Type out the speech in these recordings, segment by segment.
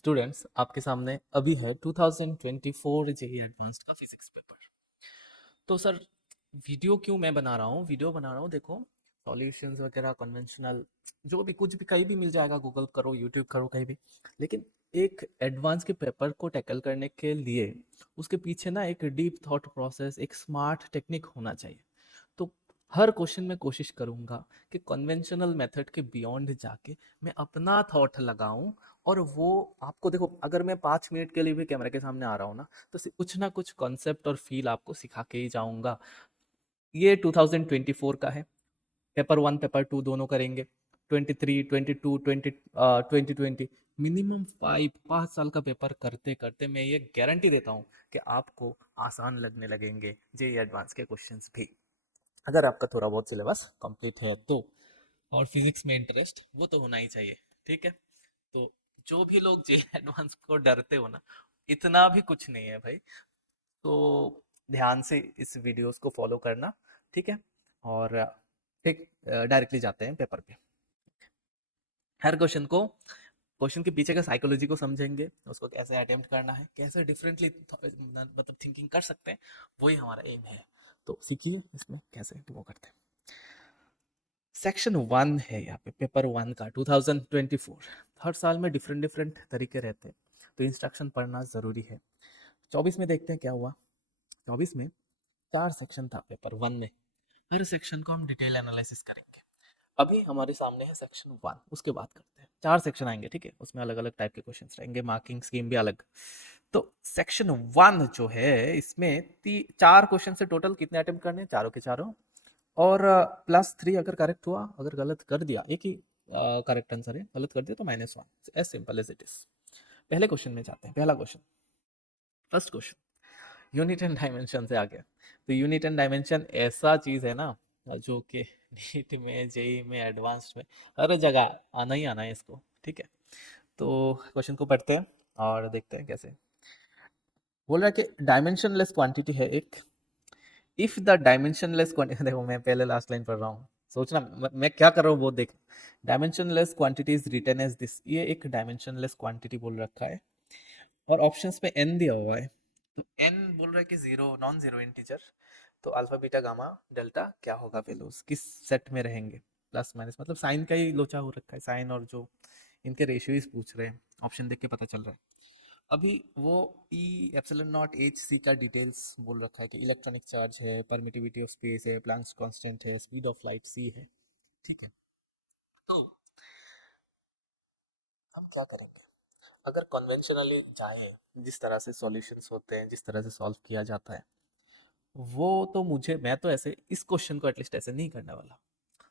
Students, आपके सामने अभी है 2024 जेईई एडवांस्ड का फिजिक्स पेपर। तो सर, वीडियो क्यों मैं बना रहा हूँ? वीडियो बना रहा हूँ, देखो, सॉल्यूशंस वगैरह कन्वेंशनल जो भी कुछ भी कहीं भी मिल जाएगा, गूगल करो, यूट्यूब करो, कहीं भी। लेकिन एक एडवांस के पेपर को टैकल करने के लिए उसके पीछे ना एक डीप थॉट प्रोसेस, एक स्मार्ट टेक्निक होना चाहिए। तो हर क्वेश्चन में कोशिश करूंगा कि कन्वेंशनल मेथड के बियॉन्ड जाके मैं अपना थॉट लगाऊं। और वो आपको, देखो, अगर मैं 5 मिनट के लिए भी कैमरे के सामने आ रहा हूँ ना, तो कुछ ना कुछ कॉन्सेप्ट और फील आपको सिखा के ही जाऊंगा। ये 2024 का है। पेपर 1 पेपर 2 दोनों करेंगे। 23 22 20 मिनिमम 5 साल का पेपर करते करते मैं ये गारंटी देता हूँ कि आपको आसान लगने लगेंगे जेईई एडवांस के क्वेश्चंस भी, अगर आपका थोड़ा बहुत सिलेबस कंप्लीट है तो। और फिजिक्स में इंटरेस्ट वो तो होना ही चाहिए, ठीक है। तो जो भी लोग जे एडवांस को डरते हो ना, इतना भी कुछ नहीं है भाई। तो ध्यान से इस वीडियोस को फॉलो करना, ठीक है। और फिर डायरेक्टली जाते हैं पेपर पे। हर क्वेश्चन के पीछे का साइकोलॉजी को समझेंगे, उसको कैसे अटेम्प्ट करना है, कैसे डिफरेंटली मतलब थिंकिंग कर सकते हैं, वही हमारा एम है। तो सीखिए इसमें कैसे वो करते हैं। सेक्शन 1 है यहाँ पे, पेपर 1 का 2024। हर साल में डिफरेंट डिफरेंट तरीके रहते हैं, तो इंस्ट्रक्शन पढ़ना ज़रूरी है। 24 में देखते हैं क्या हुआ। 24 में 4 सेक्शन था पेपर 1 में। हर सेक्शन को हम डिटेल एनालिसिस करेंगे। अभी हमारे सामने है सेक्शन 1, उसके बाद करते हैं। 4 सेक्शन आएंगे, ठीक है, उसमें अलग अलग टाइप के क्वेश्चन रहेंगे, मार्किंग स्कीम भी अलग। तो सेक्शन 1 जो है, इसमें 4 क्वेश्चन से टोटल कितने अटेम्प्ट करने हैं? चारों के चारों। और +3 अगर करेक्ट हुआ, अगर गलत कर दिया, एक ही करेक्ट आंसर है, गलत कर दिया तो -1। As simple as it is. पहले क्वेश्चन में जाते हैं। पहला question, first question, unit and dimension से आ गया। तो यूनिट एंड डायमेंशन ऐसा चीज है ना, जो कि नीट में, जेई में, एडवांस्ड में, हर जगह आना ही आना है इसको, ठीक है। तो क्वेश्चन को पढ़ते हैं और देखते हैं कैसे। बोल रहा है कि डायमेंशनलेस क्वांटिटी है एक। इफ द डायमेंशनलेस क्वांटिटी देखो, मैं पहले लास्ट लाइन पढ़ रहा हूँ, सोचना मैं क्या कर रहा हूँ वो देख। Dimensionless quantity is written as this, ये एक डायमेंशनलेस क्वांटिटी बोल रखा है। और ऑप्शंस में एन दिया हुआ है। तो एन बोल रहा है कि जीरो, नॉन जीरो इंटीजर। तो अल्फा बीटा गामा डेल्टा क्या होगा, वैल्यूज किस सेट में रहेंगे, प्लस माइनस, मतलब साइन का ही लोचा हो रखा है, साइन और जो इनके रेशियोज पूछ रहे हैं। ऑप्शन देख के पता चल रहा है। अभी वो ई एप्सिलॉन नॉट एच सी का डिटेल्स बोल रखा है कि इलेक्ट्रॉनिक चार्ज है, परमिटिविटी ऑफ स्पेस है, प्लैंक्स कांस्टेंट है, स्पीड ऑफ लाइट सी है, ठीक है। तो हम क्या करेंगे, अगर कन्वेंशनली जाए, जिस तरह से सॉल्यूशंस होते हैं, जिस तरह से सॉल्व किया जाता है, वो तो मैं तो ऐसे इस क्वेश्चन को एटलीस्ट ऐसे नहीं करने वाला।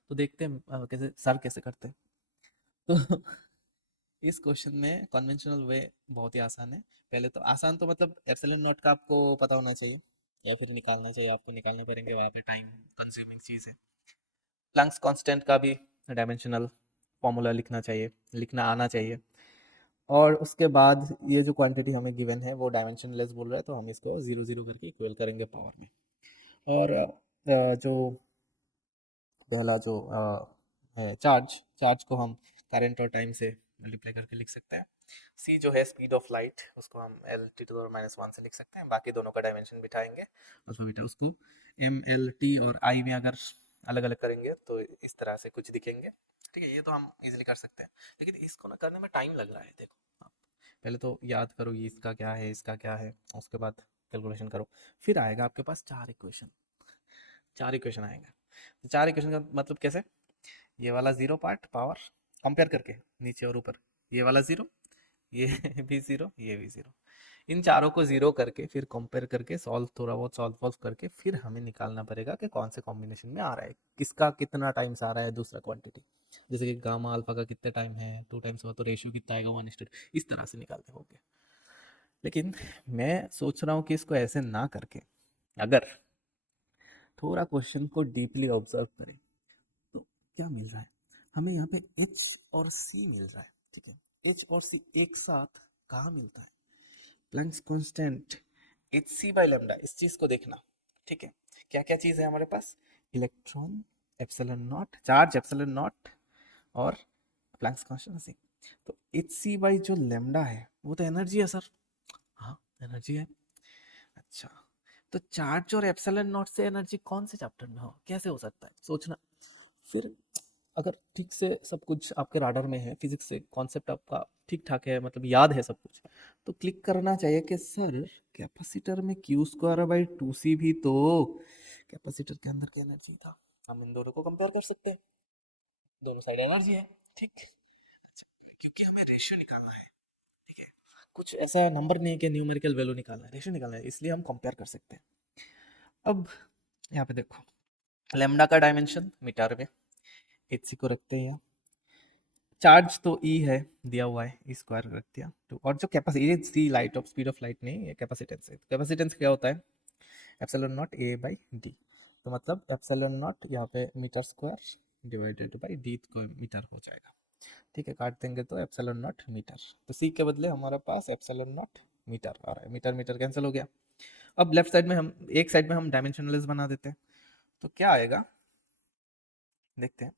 तो देखते हैं कैसे सर कैसे करते हैं। तो इस क्वेश्चन में कन्वेंशनल वे बहुत ही आसान है। पहले तो आसान तो मतलब एप्सिलॉन नॉट का आपको पता होना चाहिए, या फिर निकालना चाहिए, आपको निकालने पड़ेंगे, वहाँ पे टाइम कंज्यूमिंग चीज़ है। प्लैंक्स कांस्टेंट का भी डायमेंशनल फॉर्मूला लिखना चाहिए, लिखना आना चाहिए। और उसके बाद ये जो क्वांटिटी हमें गिवन है वो डायमेंशनलेस बोल रहा है, तो हम इसको 0 0 करके इक्वल करेंगे पावर में। और जो पहला जो है चार्ज को हम करंट और टाइम से मल्टीप्लाई करके लिख सकते हैं। सी जो है स्पीड ऑफ लाइट, उसको हम एल टी टू पावर -1 से लिख सकते हैं। बाकी दोनों का डायमेंशन बिठाएंगे, उसको बेटा उसको एम एल टी और आई में अगर अलग अलग करेंगे तो इस तरह से कुछ दिखेंगे, ठीक है। ये तो हम इजीली कर सकते हैं, लेकिन इसको ना करने में टाइम लग रहा है। देखो आप पहले तो याद करो ये इसका क्या है, इसका क्या है, उसके बाद कैलकुलेशन करो। फिर आएगा आपके पास 4 इक्वेशन, 4 इक्वेशन आएगा। तो 4 इक्वेशन का मतलब कैसे, ये वाला जीरो पार्ट पावर कंपेयर करके, नीचे और ऊपर, ये वाला जीरो, ये भी जीरो, ये भी जीरो, इन चारों को जीरो करके फिर कंपेयर करके सॉल्व, थोड़ा बहुत सॉल्व करके फिर हमें निकालना पड़ेगा कि कौन से कॉम्बिनेशन में आ रहा है, किसका कितना टाइम्स आ रहा है दूसरा क्वांटिटी। जैसे कि गामा अल्फा का कितने टाइम है, 2 टाइम्स हुआ तो रेशियो कितना आएगा, 1:2, इस तरह से निकालते होंगे। लेकिन मैं सोच रहा हूँ कि इसको ऐसे ना करके, अगर थोड़ा क्वेश्चन को डीपली ऑब्जर्व करें, तो क्या मिल रहा है हमें यहाँ पे, एच और सी मिल रहा है, ठीक है। एच और सी एक साथ कहाँ मिलता है, Planck's constant H C by lambda, इस चीज को देखना, ठीक है। क्या क्या चीज है हमारे पास, electron, epsilon naught, charge epsilon naught, और प्लैंक्स कांस्टेंट सी। तो एच सी बाई जो लेमडा है वो तो एनर्जी है सर। हाँ एनर्जी है। अच्छा, तो चार्ज और एप्सिलॉन नॉट से एनर्जी कौन से चैप्टर में हो, कैसे हो सकता है, सोचना। फिर अगर ठीक से सब कुछ आपके राडर में है, फिजिक्स से कॉन्सेप्ट आपका ठीक ठाक है, मतलब याद है सब कुछ, तो क्लिक करना चाहिए कि सर कैपेसिटर में क्यू स्क्वायर बाई टू सी भी तो कैपेसिटर के अंदर की एनर्जी था। हम इन दोनों को कंपेयर कर सकते हैं, दोनों साइड एनर्जी है। ठीक। अच्छा, क्योंकि हमें रेशियो निकालना है, ठीक है, कुछ ऐसा नंबर नहीं है कि न्यूमेरिकल वैल्यू निकालना है, रेशियो निकालना है, इसलिए हम कंपेयर कर सकते हैं। अब यहाँ पे देखो, लेमडा का डायमेंशन मीटर में, एच को रखते हैं यहाँ, चार्ज तो ई है दिया हुआ है, ई स्क्वायर रख दिया, तो और जो capacity C light of speed of light नहीं, ये कैपेसिटेंस है। कैपेसिटेंस क्या होता है, epsilon naught A by D, तो मतलब एप्सिलॉन नॉट यहाँ पे metre square divided by D को मीटर हो जाएगा। ठीक है, काट देंगे तो एप्सिलॉन नॉट मीटर, तो सी के बदले हमारे पास एप्सिलॉन नॉट मीटर आ रहा है, मीटर मीटर कैंसिल हो गया। अब लेफ्ट साइड में हम, एक साइड में हम डायमेंशनलेस बना देते हैं, तो क्या आएगा देखते हैं।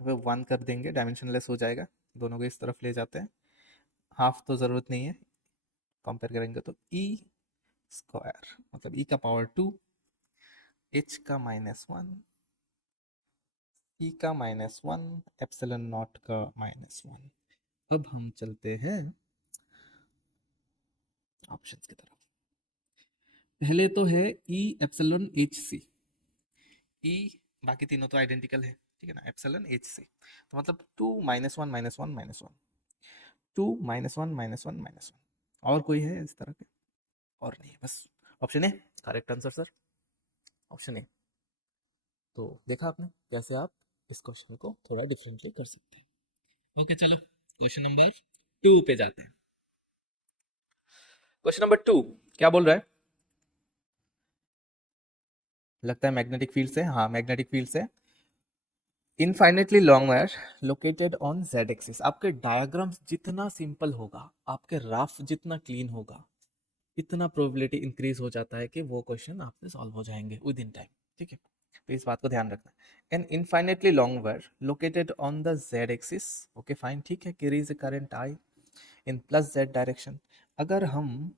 यहाँ पे 1 कर देंगे, डायमेंशनलेस हो जाएगा, दोनों को इस तरफ ले जाते हैं, हाफ तो ज़रूरत नहीं है, कंपेयर करेंगे तो ई स्क्वायर मतलब ई का पावर 2, एच का -1, ई का -1, एप्सिलॉन नॉट का -1। अब हम चलते हैं ऑप्शंस की तरफ। पहले तो है ई एप्सिलॉन एच सी, ई बाकी तीनों तो आइडेंटिकल है, ठीक है ना, एप्सिलॉन एच सी, तो मतलब 2 -1 -1 -1, 2 -1 -1 -1, और कोई है इस तरह के, और नहीं है, बस option A correct answer sir, option A. तो देखा आपने कैसे आप इस क्वेश्चन को थोड़ा डिफरेंटली कर सकते हैं। ओके चलो क्वेश्चन नंबर 2 पे जाते हैं। क्वेश्चन नंबर 2 क्या बोल रहा है, लगता है मैग्नेटिक फील्ड से, हाँ मैग्नेटिक फील्ड से, infinitely long wire located on Z axis. आपके डायग्राम्स जितना सिंपल होगा, आपके राफ जितना क्लीन होगा, इतना प्रोबेबिलिटी इंक्रीज हो जाता है कि वो क्वेश्चन आपसे सॉल्व हो जाएंगे विद इन टाइम। ठीक है, तो इस बात को ध्यान रखना। An infinitely long wire located on the Z axis, okay fine, ठीक है, carries a current I in plus Z direction. अगर हम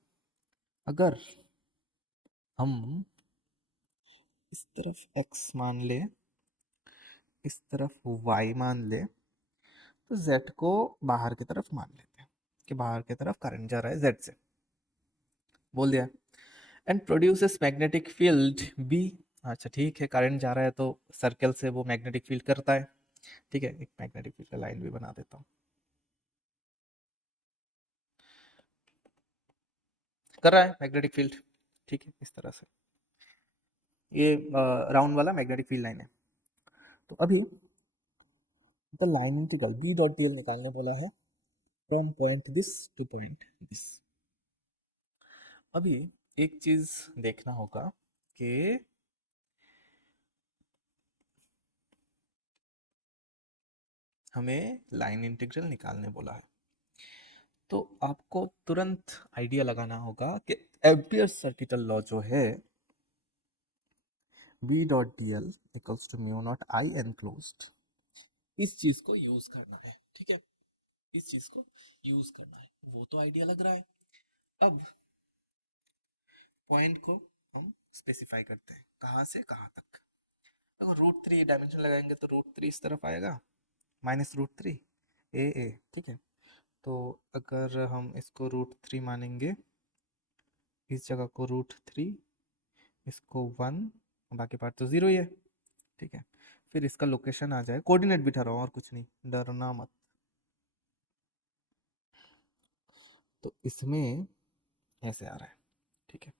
इस तरफ x मान ले, इस तरफ y मान ले, तो z को बाहर की तरफ मान लेते हैं कि बाहर की तरफ करंट जा रहा है z से, बोल दिया। And produces magnetic field B, अच्छा ठीक है, करंट जा रहा है तो सर्कल से वो मैग्नेटिक फील्ड करता है। ठीक है, एक मैग्नेटिक फील्ड का लाइन भी बना देता हूँ, कर रहा है मैग्नेटिक फील्ड, ठीक है, इस तरह से ये राउंड वाला मैग्नेटिक फील्ड लाइन है। तो अभी the line integral B dot D L निकालने बोला है from point this to point this. अभी एक चीज देखना होगा कि हमें लाइन इंटीग्रल निकालने बोला है, तो आपको तुरंत आइडिया लगाना होगा कि एम्पियर सर्किटल लॉ जो है B dot D L equals to mu naught I enclosed, इस चीज को यूज करना है। ठीक है, इस चीज को यूज करना है, वो तो आइडिया लग रहा है। अब पॉइंट को हम स्पेसिफाई करते हैं, कहाँ से कहाँ तक। अगर √3 डायमेंशन लगाएंगे तो √3 इस तरफ आएगा, -√3 ए, ठीक है। तो अगर हम इसको √3 मानेंगे, इस जगह को √3, इसको 1, बाकी पार्ट तो 0 ही है। ठीक है, फिर इसका लोकेशन आ जाए, कोऑर्डिनेट बिठा रहा हूँ और कुछ नहीं, डरना मत। तो इसमें ऐसे आ रहा है, ठीक है,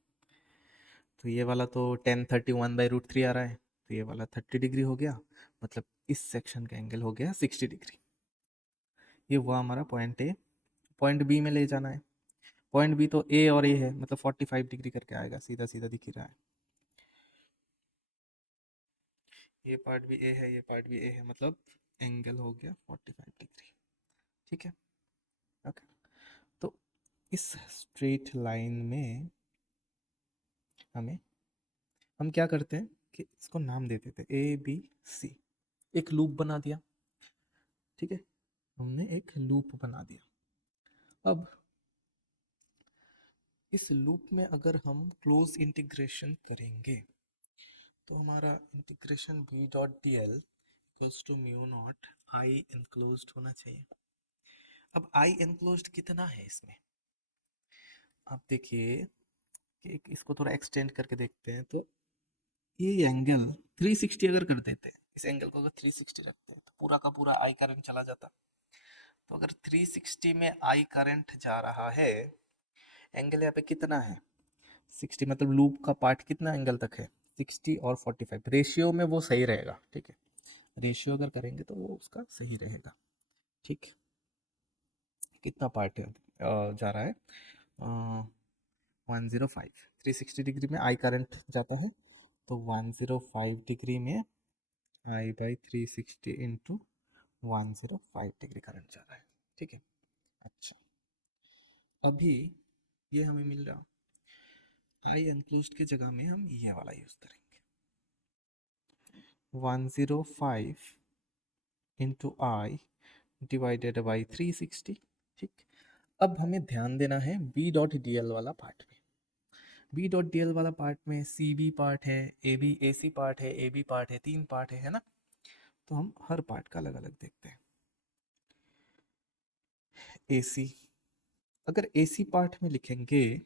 तो ये वाला तो tan31/√3 आ रहा है, तो ये वाला 30 डिग्री हो गया, मतलब इस सेक्शन का एंगल हो गया 60 डिग्री। ये हुआ हमारा पॉइंट ए। पॉइंट बी में ले जाना है, पॉइंट बी तो ए और ए है, मतलब 45 डिग्री करके आएगा, सीधा सीधा दिख ही रहा है। ये पार्ट भी ए है, ये पार्ट भी ए है, मतलब एंगल हो गया 45 डिग्री। ठीक है, ओके। तो इस स्ट्रेट लाइन में हम क्या करते हैं कि इसको नाम दे देते ABC, एक लूप बना दिया। ठीक है, हमने एक लूप बना दिया। अब इस लूप में अगर हम क्लोज इंटीग्रेशन करेंगे तो हमारा integration B dot D L equals to mu naught I enclosed होना चाहिए। अब आई एनक्लोज्ड कितना है इसमें, आप देखिए कि इसको थोड़ा एक्सटेंड करके देखते हैं तो ये एंगल 360 अगर कर देते हैं, इस एंगल को अगर 360 रखते हैं तो पूरा का पूरा आई करंट चला जाता। तो अगर 360 में आई करंट जा रहा है, एंगल यहाँ पे कितना है 60, मतलब लूप का पार्ट कितना एंगल तक है 60 और 45 रेशियो में वो सही रहेगा। ठीक है, रेशियो अगर करेंगे तो वो उसका सही रहेगा। ठीक, कितना पार्ट है जा रहा है 105, 360 डिग्री में आई करंट जाता है तो 105 डिग्री में आई बाई 360 इंटू 105 डिग्री करंट जा रहा है। ठीक है, अच्छा अभी ये हमें मिल रहा, आई एनक्लोज्ड की जगह में हम ये वाला यूज करेंगे 105 इंटू आई डिवाइडेड बाई 360। ठीक, अब हमें ध्यान देना है बी डॉट डी एल वाला पार्ट में। बी डॉट डी एल वाला पार्ट में सी बी पार्ट है, A B A C part है, ए बी पार्ट है, 3 पार्ट है ना। तो हम हर पार्ट का अलग अलग देखते हैं। ए सी, अगर ए सी पार्ट में लिखेंगे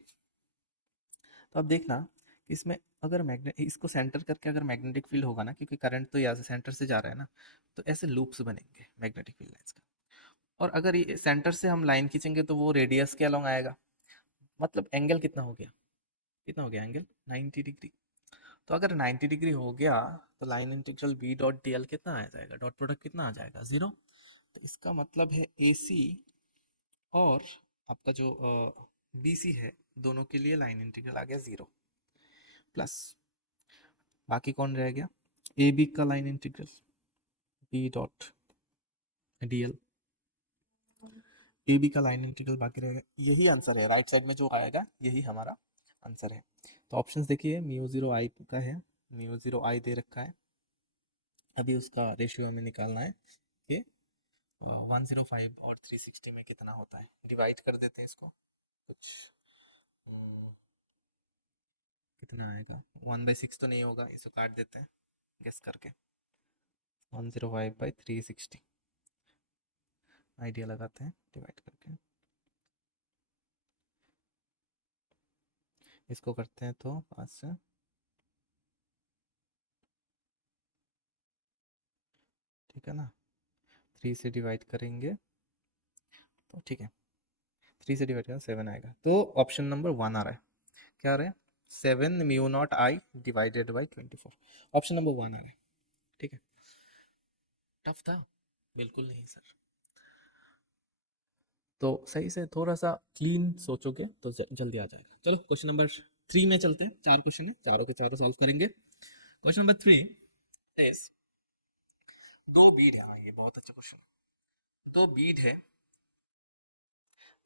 तो आप देखना इसमें अगर मैग्नेट इसको सेंटर करके अगर मैग्नेटिक फील्ड होगा ना, क्योंकि करंट तो यहाँ से सेंटर से जा रहा है ना, तो ऐसे लूप्स बनेंगे मैग्नेटिक फील्ड लाइंस का। और अगर ये सेंटर से हम लाइन खींचेंगे तो वो रेडियस के अलोंग आएगा, मतलब एंगल कितना हो गया, कितना हो गया एंगल 90 डिग्री। तो अगर 90 डिग्री हो गया तो line integral B dot D L कितना आ जाएगा, डॉट प्रोडक्ट कितना आ जाएगा 0। तो इसका मतलब है ए सी और आपका जो बी सी है, दोनों के लिए लाइन इंटीग्रल आ गया 0 प्लस बाकी कौन रह गया ए बी का line integral B dot D L, A B का लाइन इंटीग्रल बाकी रहेगा। यही आंसर है, राइट साइड में जो आएगा यही हमारा आंसर है। तो ऑप्शंस देखिए, म्यू 0 आई का है, म्यू 0 आई दे रखा है। अभी उसका रेशियो हमें निकालना है कि 105 और 360 में कितना होता है। डिवाइड कर देते हैं इसको, कुछ कितना आएगा 1/6 तो नहीं होगा, इसको काट देते हैं गेस करके। 105/360 आइडिया लगाते हैं डिवाइड करके, इसको करते हैं तो 5 से, ठीक है ना, 3 से डिवाइड करेंगे तो ठीक है, 3 से डिवाइड करें 7 आएगा। तो ऑप्शन नंबर 1 आ रहा है, क्या आ रहा है 7 mu naught I divided by 24। Option number 1 आ रहा है। ठीक है, टफ था बिल्कुल नहीं सर। तो सही से थोड़ा सा क्लीन सोचोगे तो जल्दी आ जाएगा। चलो क्वेश्चन नंबर 3 में चलते हैं। 4 क्वेश्चन है, चारों के चारों सॉल्व करेंगे। क्वेश्चन नंबर 3 इज, दो बीड है, हाँ ये बहुत अच्छा क्वेश्चन। दो बीड है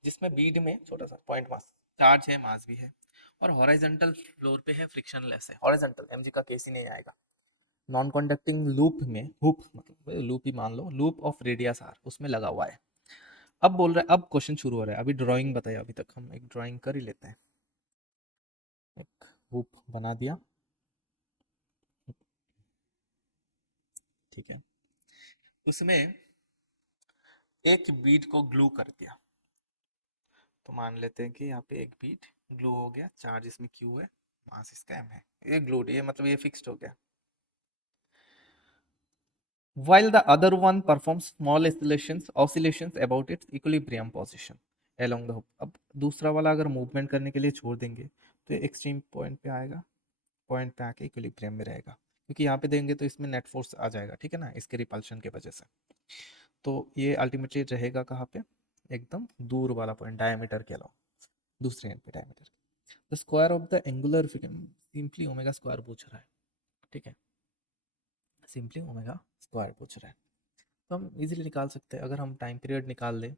जिसमें बीड में छोटा सा पॉइंट मास चार्ज है, मास भी है, और हॉरिजॉन्टल फ्लोर पे है, फ्रिक्शनलेस है। हॉरिजॉन्टल एमजी का केस ही नहीं आएगा। नॉन कंडक्टिंग लूप में, हुप मतलब लूप ही मान लो, लूप ऑफ रेडियस आर उसमें लगा हुआ है। अब बोल रहा है, अब क्वेश्चन शुरू हो रहा है। अभी ड्राइंग बताया, अभी तक हम एक ड्राइंग कर ही लेते हैं। एक हुप बना दिया, ठीक है, उसमें एक बीड को ग्लू कर दिया। तो मान लेते हैं कि यहाँ पे एक बीट ग्लू हो गया, चार्ज इसमें क्यू है, मास इसका एम है, ये ग्लूड, ये मतलब ये फिक्स्ड हो गया। While the other one performs small oscillations about its equilibrium position along the hoop। अब दूसरा वाला अगर मूवमेंट करने के लिए छोड़ देंगे तो ये एक्सट्रीम पॉइंट पे आएगा, पॉइंट पे आके इक्विलिब्रियम में रहेगा, क्योंकि यहाँ पे देंगे तो इसमें नेट फोर्स आ जाएगा, ठीक है ना, इसके रिपल्शन की वजह से। तो ये अल्टीमेटली रहेगा कहाँ पे, एकदम दूर वाला पॉइंट डायमीटर के अलावा, दूसरे एंड पे diameter. The square of the angular simply omega square पूछ रहा है, ठीक है, सिंपली ओमेगा स्क्वायर पूछ रहा है। तो हम इजीली निकाल सकते हैं, अगर हम टाइम पीरियड निकाल लें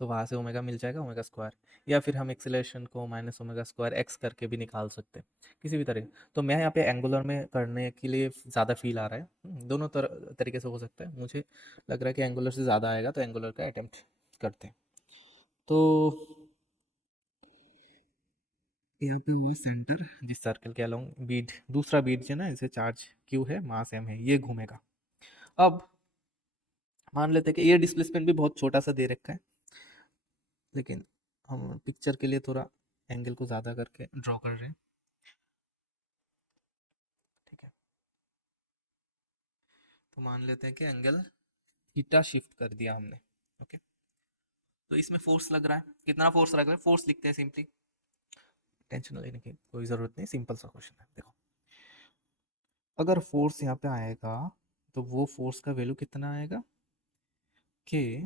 तो वहाँ से ओमेगा मिल जाएगा, ओमेगा स्क्वायर, या फिर हम एक्सेलरेशन को माइनस ओमेगा स्क्वायर एक्स करके भी निकाल सकते हैं, किसी भी तरह। तो मैं यहाँ पे एंगुलर में करने के लिए ज़्यादा फील आ रहा है, दोनों तरीके से हो सकता है। मुझे लग रहा है कि एंगुलर से ज़्यादा आएगा, तो एंगुलर का अटेम्प्ट करते हैं। तो यहाँ पे हुआ सेंटर जिस सर्कल के अलोंग बीड, दूसरा बीड जो ना इसे चार्ज क्यू है, मास एम है, ये घूमेगा। अब मान लेते हैं कि ये डिस्प्लेसमेंट भी बहुत छोटा सा दे रखा है, लेकिन हम पिक्चर के लिए थोड़ा एंगल को ज़्यादा करके ड्रॉ कर रहे हैं, ठीक है। तो मान लेते हैं कि एंगल थीटा शिफ्ट कर दिया हमने, ओके। तो इसमें फोर्स लग रहा है, कितना फोर्स लग रहा है, फोर्स लिखते हैं सिंपली, टेंशन लेने की कोई ज़रूरत नहीं, सिंपल सा क्वेश्चन है। देखो अगर फोर्स यहाँ पे आएगा तो वो फोर्स का वैल्यू कितना आएगा, K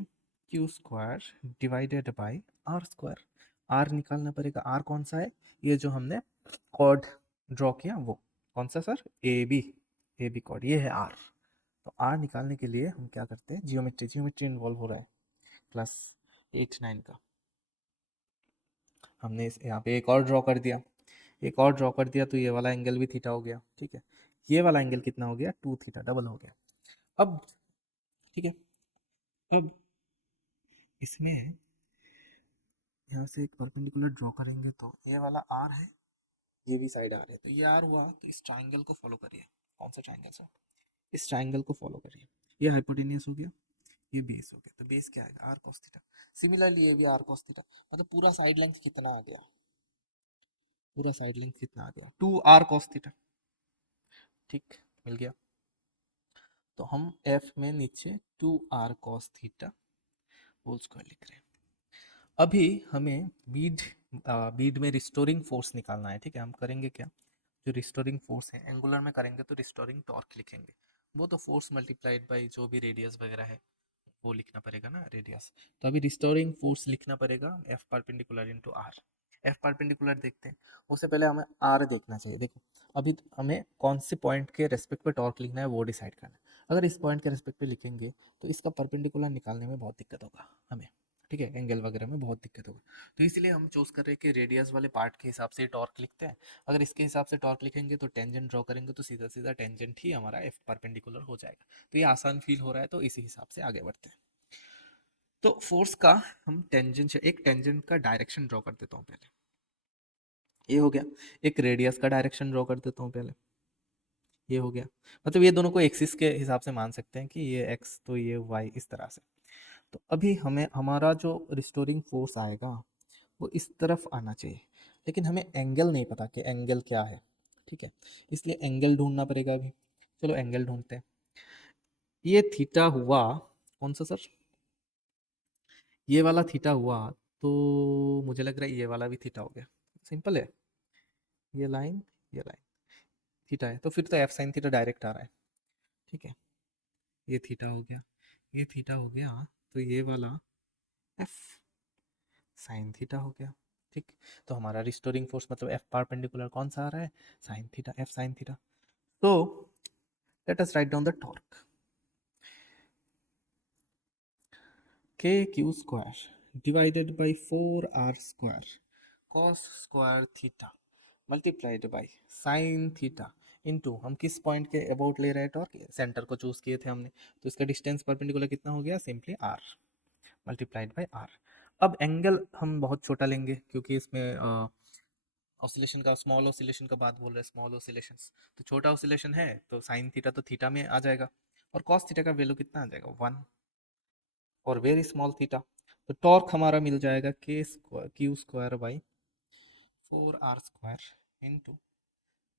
Q square divided by R square. R निकालना पड़ेगा, आर कौन सा है, ये जो हमने कॉर्ड ड्रॉ किया वो कौन सा सर, ए बी कॉर्ड, ये है आर। तो आर निकालने के लिए हम क्या करते हैं, जियोमेट्री इन्वॉल्व हो रहा है, क्लास 8-9 का। हमने यहाँ पे एक और ड्रॉ कर दिया, एक और ड्रॉ कर दिया, तो ये वाला एंगल भी थीटा हो गया, ठीक है। ये वाला एंगल कितना हो गया, 2 थीटा, डबल हो गया। अब ठीक है, अब इसमें यहाँ से एक परपेंडिकुलर ड्रॉ करेंगे, तो ये वाला आर है, ये भी साइड आर है, तो ये आर हुआ, तो इस ट्राइंगल को फॉलो करिए। कौन सा ट्राइंगल सर, इस ट्राइंगल को फॉलो करिए। ये हाइपोटेनियस हो गया, ये बेस हो गया, तो बेस क्या आएगा, आर कॉस थीटा। सिमिलरली ये भी आर कॉस थीटा, मतलब पूरा साइड लेंथ कितना आ गया, पूरा साइड लेंथ कितना आ गया, 2 आर कॉस थीटा, ठीक, मिल गया। तो हम एफ में नीचे 2 R cos theta whole square लिख रहे हैं। अभी हमें बीड में रिस्टोरिंग फोर्स निकालना है, ठीक है। हम करेंगे क्या, जो रिस्टोरिंग फोर्स है एंगुलर में करेंगे तो रिस्टोरिंग टॉर्क लिखेंगे, वो तो फोर्स मल्टीप्लाइड बाई जो भी रेडियस वगैरह है वो लिखना पड़ेगा ना, रेडियस। तो अभी रिस्टोरिंग फोर्स लिखना पड़ेगा F perpendicular into R. F perpendicular देखते हैं, उससे पहले हमें आर देखना चाहिए। देखो अभी हमें कौन से पॉइंट के रेस्पेक्ट पे टॉर्क लिखना है वो डिसाइड करना है। अगर इस पॉइंट के रेस्पेक्ट पे लिखेंगे तो इसका परपेंडिकुलर निकालने में बहुत दिक्कत होगा हमें, ठीक है, एंगल वगैरह में बहुत दिक्कत होगा। तो इसलिए हम चूज कर रहे हैं कि रेडियस वाले पार्ट के हिसाब से टॉर्क लिखते हैं। अगर इसके हिसाब से टॉर्क लिखेंगे तो टेंजेंट ड्रॉ करेंगे तो सीधा सीधा टेंजेंट ही हमारा एफ परपेंडिकुलर हो जाएगा। तो ये आसान फील हो रहा है, तो इसी हिसाब से आगे बढ़ते हैं। तो फोर्स का हम टेंजेंट, एक टेंजेंट का डायरेक्शन ड्रॉ कर देता हूँ पहले, ये हो गया। एक रेडियस का डायरेक्शन ड्रॉ कर देता हूँ पहले, ये हो गया। मतलब ये दोनों को एक्सिस के हिसाब से मान सकते हैं कि ये एक्स तो ये वाई, इस तरह से। तो अभी हमें हमारा जो रिस्टोरिंग फोर्स आएगा वो इस तरफ आना चाहिए, लेकिन हमें एंगल नहीं पता कि एंगल क्या है, ठीक है। इसलिए एंगल ढूंढना पड़ेगा अभी। चलो एंगल ढूंढते हैं। ये थीटा हुआ कौन सा सर, ये वाला थीटा हुआ, तो मुझे लग रहा है ये वाला भी थीटा हो गया, सिंपल है। ये लाइन थीटा है, तो फिर तो एफ साइन थीटा डायरेक्ट आ रहा है, ठीक है। ये थीटा हो गया, ये थीटा हो गया, तो ये वाला एफ साइन थीटा हो गया, ठीक। तो हमारा रिस्टोरिंग फोर्स मतलब एफ परपेंडिकुलर कौन सा आ रहा है, sine theta, F sine theta. तो let us write down the torque, K Q square divided by 4 R square cos square theta multiplied by sine theta into, हम किस पॉइंट के अबाउट ले रहे हैं टॉर्क, सेंटर को चूज किए थे हमने, तो इसका डिस्टेंस परपेंडिकुलर कितना हो गया, simply R multiplied by R. अब एंगल हम बहुत छोटा लेंगे क्योंकि इसमें ऑसिलेशन का, स्मॉल ऑसिलेशन का बात बोल रहे हैं, स्मॉल ऑसिलेशंस, तो छोटा ऑसिलेशन है तो साइन थीटा तो थीटा में आ जाएगा, और कॉस थीटा का वैल्यू कितना आ जाएगा 1, और वेरी स्मॉल थीटा। तो टॉर्क हमारा मिल जाएगा K square Q square by 4 R square into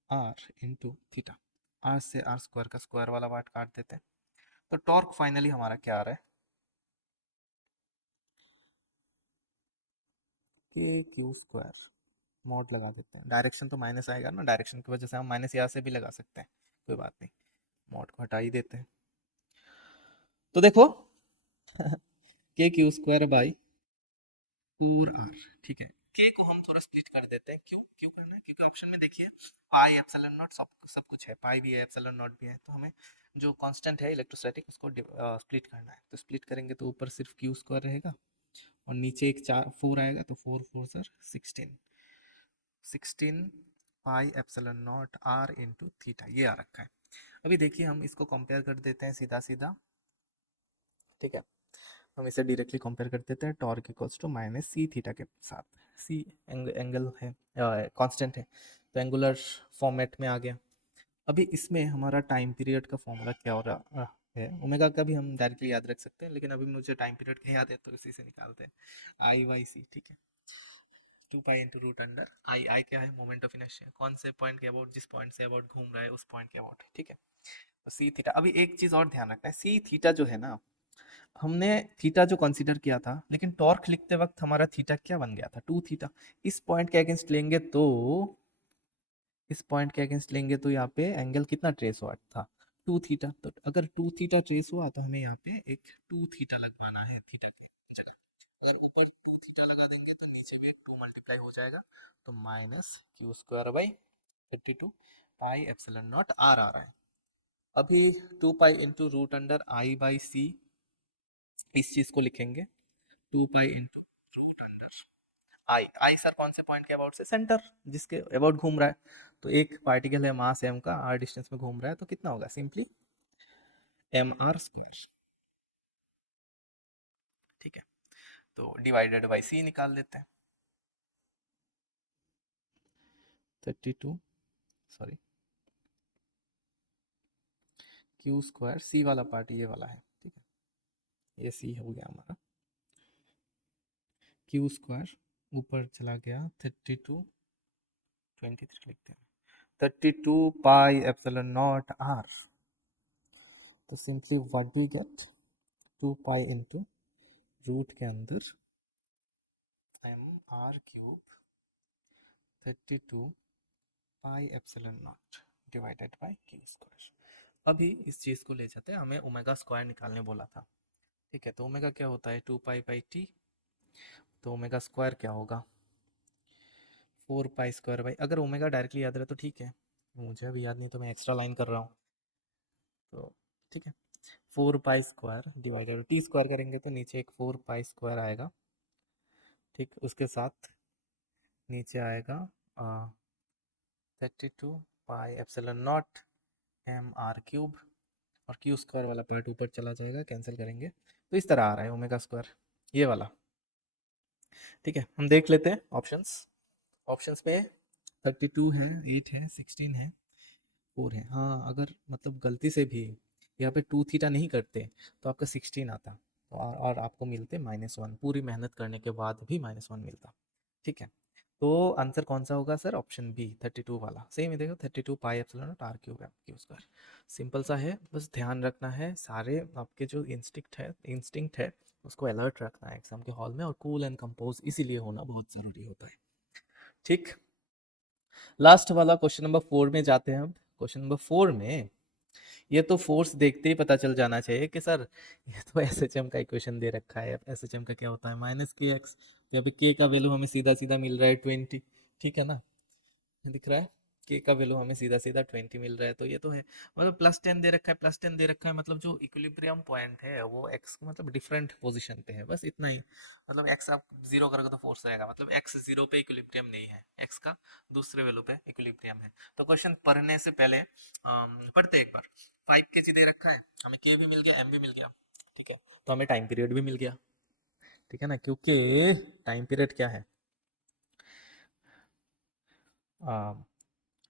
R into theta. R से आर स्क्वायर का स्क्वायर वाला पार्ट काट देते हैं, तो टॉर्क फाइनली हमारा क्या आ रहा है, के क्यू स्क्वायर, मॉड लगा देते हैं, डायरेक्शन तो माइनस आएगा ना, डायरेक्शन की वजह से हम माइनस यहाँ से भी लगा सकते हैं, कोई बात नहीं, मॉड को हटा ही देते हैं। तो देखो के क्यू स्क्वायर बाई 4 आर, ठीक है। के को हम थोड़ा स्प्लिट कर देते हैं, क्यों क्यों करना है, क्योंकि ऑप्शन में देखिए पाई एप्सिलॉन नॉट सब कुछ है, पाई भी है एप्सिलॉन नॉट भी है, तो हमें जो कांस्टेंट है इलेक्ट्रोस्टैटिक उसको स्प्लिट करना है। तो स्प्लिट करेंगे तो ऊपर सिर्फ क्यू स्क्वायर रहेगा और नीचे एक 4 आएगा, तो 4 4 16 16 pi epsilon naught R into theta, ये आ रखा है। अभी देखिए हम इसको कंपेयर कर देते हैं सीधा सीधा, ठीक है। हम इसे डायरेक्टली कंपेयर कर देते हैं torque equals to minus C theta के साथ। सी एंगल है, कांस्टेंट है, तो एंगुलर फॉर्मेट में आ गया। अभी इसमें हमारा टाइम पीरियड का फॉर्मूला क्या हो रहा है, ओमेगा का भी हम डायरेक्टली याद रख सकते हैं, लेकिन अभी मुझे टाइम पीरियड का याद है तो इसी से निकालते हैं। आई बाई सी, ठीक है, 2 pi into root under I. आई क्या है, मोमेंट ऑफ इनर्शिया, कौन से पॉइंट के अबाउट, जिस पॉइंट से अबाउट घूम रहा है उस पॉइंट के अबाउट, ठीक है। तो सी थीटा, अभी एक चीज और ध्यान रखना है, सी थीटा जो है ना, हमने थीटा जो कंसीडर किया था, लेकिन टॉर्क लिखते वक्त हमारा थीटा क्या बन गया था, 2 थीटा। इस पॉइंट के अगेंस्ट लेंगे तो, इस पॉइंट के अगेंस्ट लेंगे तो यहाँ पे एंगल कितना ट्रेस हुआ था, 2 थीटा। तो अगर 2 थीटा ट्रेस हुआ तो हमें यहाँ पे एक 2 थीटा लगवाना है थीटा की जगह। अगर ऊपर 2 थीटा लगा देंगे तो नीचे में 2 मल्टीप्लाई हो जाएगा, तो minus q square by 32 pi epsilon naught R आ रहा है। अभी 2 pi into root under I by C, इस चीज को लिखेंगे 2 pi into root under I. आई सर कौन से पॉइंट के अबाउट से, सेंटर जिसके अबाउट घूम रहा है। तो एक पार्टिकल है मास एम का, आर डिस्टेंस में घूम रहा है, तो कितना होगा, सिंपली एम आर स्क्वायर, ठीक है। तो डिवाइडेड बाई सी निकाल लेते हैं, 32, सॉरी, क्यू स्क्वायर, सी वाला पार्ट ये वाला है, ठीक है, ये सी हो गया हमारा, क्यू स्क्वायर ऊपर चला गया 32, 23 लिखते हैं, 32 पाई एप्सिलॉन नॉट आर। तो simply what we get, 2 pi into root के अंदर M R cube 32 pi epsilon naught divided by Q square. अभी इस चीज़ को ले जाते हैं, हमें ओमेगा स्क्वायर निकालने बोला था, ठीक है। तो ओमेगा क्या होता है, 2 पाई बाई टी, तो ओमेगा स्क्वायर क्या होगा, 4 पाई स्क्वायर बाई, अगर ओमेगा डायरेक्टली याद रहे तो ठीक है, मुझे अभी याद नहीं तो मैं एक्स्ट्रा लाइन कर रहा हूँ, तो ठीक है, 4 pi square divided T square करेंगे तो नीचे एक 4 पाई स्क्वायर आएगा, ठीक, उसके साथ नीचे आएगा 32 pi epsilon naught M R cube, और क्यू स्क्वायर वाला पार्ट ऊपर चला जाएगा, कैंसिल करेंगे, तो इस तरह आ रहा है ओमेगा स्क्वायर, ये वाला, ठीक है। हम देख लेते हैं ऑप्शंस, ऑप्शंस पे 32 है, 8 है, 16 है, 4 है। हाँ, अगर मतलब गलती से भी यहाँ पे 2 थीटा नहीं करते तो आपका 16 आता, तो और आपको मिलते -1, पूरी मेहनत करने के बाद भी -1 मिलता, ठीक है। तो आंसर कौन सा होगा सर, ऑप्शन बी 32 वाला, सेम ही देखो 32 pi epsilon naught R cube है, क्यू स्क्वायर। सिंपल सा है, बस ध्यान रखना है, सारे आपके जो इंस्टिंक्ट है उसको अलर्ट रखना है एग्जाम के हॉल में, और कूल एंड कंपोज इसीलिए होना बहुत ज़रूरी होता है, ठीक। लास्ट वाला क्वेश्चन नंबर 4 में जाते हैं अब। क्वेश्चन नंबर 4 में, ये तो फोर्स देखते ही पता चल जाना चाहिए कि सर ये तो एस एच एम का इक्वेशन दे रखा है, एस एच एम का क्या होता है, -kx, तो यहाँ पे k का वैल्यू हमें सीधा सीधा मिल रहा है 20, ठीक है ना, दिख रहा है, k का वैल्यू हमें सीधा सीधा 20 मिल रहा है, तो ये तो है, मतलब +10 दे रखा है, +10 दे रखा है, मतलब जो इक्विलिब्रियम पॉइंट है वो x को मतलब डिफरेंट पोजीशन पे है, बस इतना ही, मतलब x आप जीरो करोगे तो फोर्स आएगा, मतलब x जीरो पे इक्विलिब्रियम नहीं है, x का दूसरे वैल्यू पे इक्विलिब्रियम है। तो क्वेश्चन पढ़ने से पहले पढ़ते एक बार, 5 kg दे रखा है, हमें k भी मिल गया, m भी मिल गया, ठीक है, तो हमें टाइम पीरियड भी मिल गया, ठीक है ना, क्योंकि टाइम पीरियड क्या है,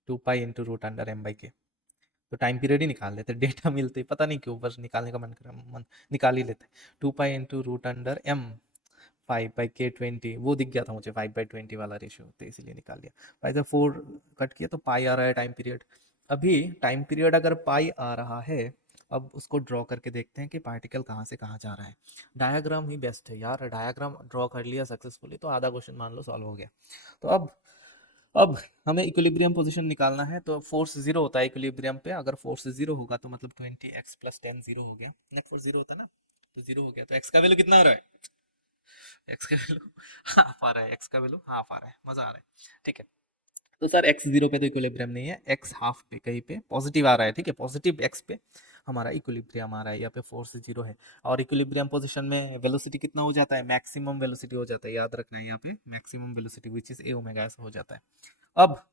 2 pi into root under m/k, तो टाइम पीरियड ही निकाल लेते, डेटा मिलते, पता नहीं क्यों, बस निकालने का मन निकाल ही लेते। 2 pi into root under m 5/k 20, वो दिख गया था मुझे 5/20 वाला रेशियो, तो इसीलिए निकाल लिया। पाई से 4 कट किया तो पाई आ रहा है टाइम पीरियड। अभी टाइम पीरियड अगर पाई आ रहा है, अब उसको ड्रॉ करके देखते हैं कि पार्टिकल कहाँ से कहाँ जा रहा है। डायग्राम ही बेस्ट है यार, डायग्राम ड्रॉ कर लिया सक्सेसफुली तो आधा क्वेश्चन मान लो सॉल्व हो गया। तो अब हमें इक्विलिब्रियम पोजीशन निकालना है, तो फोर्स जीरो होता है इक्विलिब्रियम पे, अगर फोर्स जीरो होगा तो मतलब 20x + 10 जीरो हो गया, नेट फोर्स जीरो होता है ना, तो जीरो हो गया, तो x का वैल्यू कितना आ रहा है, एक्स का वैल्यू हाफ आ रहा है, एक्स का वैल्यू हाफ आ रहा है, मजा आ रहा है, ठीक है। तो सर एक्स जीरो पे तो इक्विलिब्रियम नहीं है, एक्स हाफ पे कहीं पे पॉजिटिव आ रहा है, ठीक है, पॉजिटिव एक्स पे हमारा इक्विलिब्रियम आ रहा है, यहाँ पे फोर्स जीरो है, और इक्विलिब्रियम पोजीशन में वेलोसिटी कितना हो जाता है, मैक्सिमम वेलोसिटी हो जाता है, याद रखना है यहाँ पे maximum velocity which is a omega S हो जाता है। अब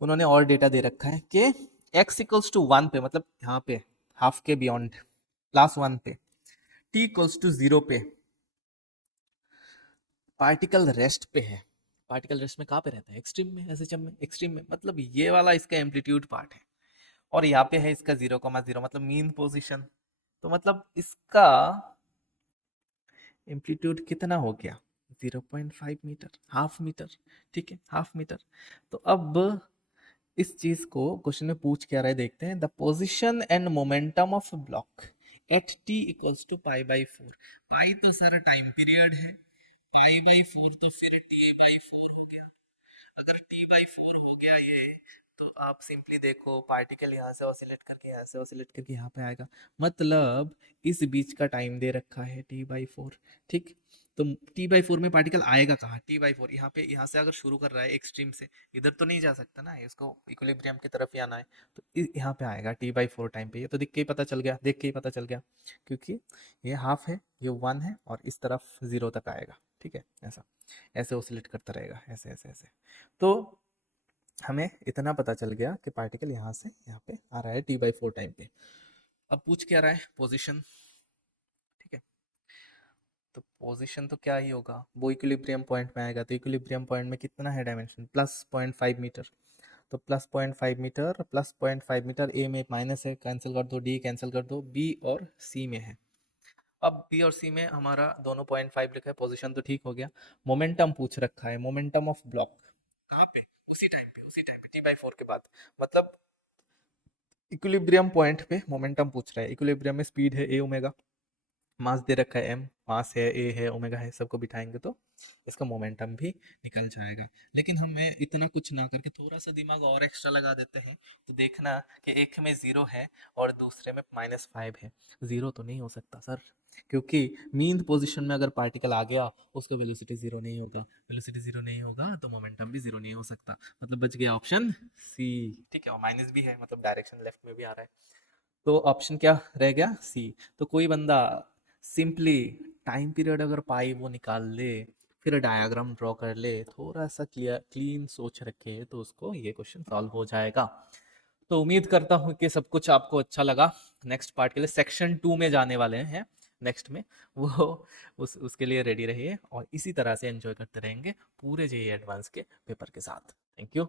उन्होंने और डेटा दे रखा है कि x = 1 पे, मतलब यहाँ पे हाफ के बियॉन्ड +1 पे, t = 0 पे पार्टिकल रेस्ट पे है, पार्टिकल रेस्ट में कहाँ पे रहता है, एक्सट्रीम में, एसएचएम में, एक्सट्रीम में, मतलब ये वाला इसका एम्पलीट्यूड पार्ट है। और यहाँ पे है इसका 0,0 मतलब मीन पोजीशन। तो मतलब इसका एम्पलीट्यूड कितना हो गया, 0.5 मीटर, हाफ मीटर। ठीक है, हाफ मीटर। तो अब इस चीज को क्वेश्चन में पूछ क्या रहा है, देखते हैं। The position and momentum of block at T equals to pi. Pi तो सर टाइम पीरियड है, पाई/4 तो फिर टी/4 हो गया। अगर टी/4 हो गया ये, तो आप सिंपली देखो पार्टिकल यहाँ से ऑसिलेट करके यहाँ से ऑसिलेट करके यहाँ पे आएगा, मतलब इस बीच का टाइम दे रखा है टी/4। ठीक, तो टी/4 में पार्टिकल आएगा कहाँ, टी/4 यहाँ पे, यहाँ से अगर शुरू कर रहा है एक्सट्रीम से, इधर तो नहीं जा सकता ना, इसको इक्विलिब्रियम की तरफ ही आना है। तो यहाँ पे आएगा टी/4 टाइम पे। ये तो दिख के ही पता चल गया, देख के ही पता चल गया, क्योंकि ये हाफ है, ये 1 है, और इस तरफ 0 तक आएगा। ठीक है, ऐसा ऐसे ऑसिलेट करता रहेगा, ऐसे ऐसे ऐसे। तो हमें इतना पता चल गया कि पार्टिकल यहाँ से यहाँ पे आ रहा है टी/4 टाइम पे। अब पूछ क्या रहा है, पोजीशन। ठीक है, तो पोजीशन तो क्या ही होगा, वो इक्विलिब्रियम पॉइंट में आएगा। तो इक्विलिब्रियम पॉइंट में कितना है डायमेंशन, प्लस 0.5 मीटर। तो प्लस 0.5 मीटर, प्लस 0.5 मीटर, ए में माइनस है, कैंसिल कर दो, डी कैंसिल कर दो, बी और सी में है। अब बी और सी में हमारा दोनों 0.5 लिखा है, पोजीशन तो ठीक हो गया। मोमेंटम पूछ रखा है, मोमेंटम ऑफ ब्लॉक कहाँ पे, उसी टाइम पे टी/4 के बाद, मतलब इक्विलिब्रियम पॉइंट पे मोमेंटम पूछ रहा है। इक्विलिब्रियम में स्पीड है ए ओमेगा, मास दे रखा है एम, मास है ए है ओमेगा है, सबको बिठाएंगे तो इसका मोमेंटम भी निकल जाएगा। लेकिन हमें इतना कुछ ना करके थोड़ा सा दिमाग और एक्स्ट्रा लगा देते हैं, तो देखना कि एक में 0 है और दूसरे में -5 है। 0 तो नहीं हो सकता सर, क्योंकि मीन पोजीशन में अगर पार्टिकल आ गया, उसका वेलोसिटी 0 नहीं होगा, वेलोसिटी 0 नहीं होगा तो मोमेंटम भी 0 नहीं हो सकता। मतलब बच गया ऑप्शन सी। ठीक है, और माइनस भी है, मतलब डायरेक्शन लेफ्ट में भी आ रहा है। तो ऑप्शन क्या रह गया, सी। तो कोई बंदा सिंपली टाइम पीरियड अगर पाई वो निकाल ले, फिर डायग्राम ड्रॉ कर ले, थोड़ा सा क्लियर क्लीन सोच रखे, तो उसको ये क्वेश्चन सॉल्व हो जाएगा। तो उम्मीद करता हूँ कि सब कुछ आपको अच्छा लगा। नेक्स्ट पार्ट के लिए सेक्शन 2 में जाने वाले हैं नेक्स्ट में, वो उसके लिए रेडी रहिए, और इसी तरह से एंजॉय करते रहेंगे पूरे जेईई एडवांस के पेपर के साथ। Thank you.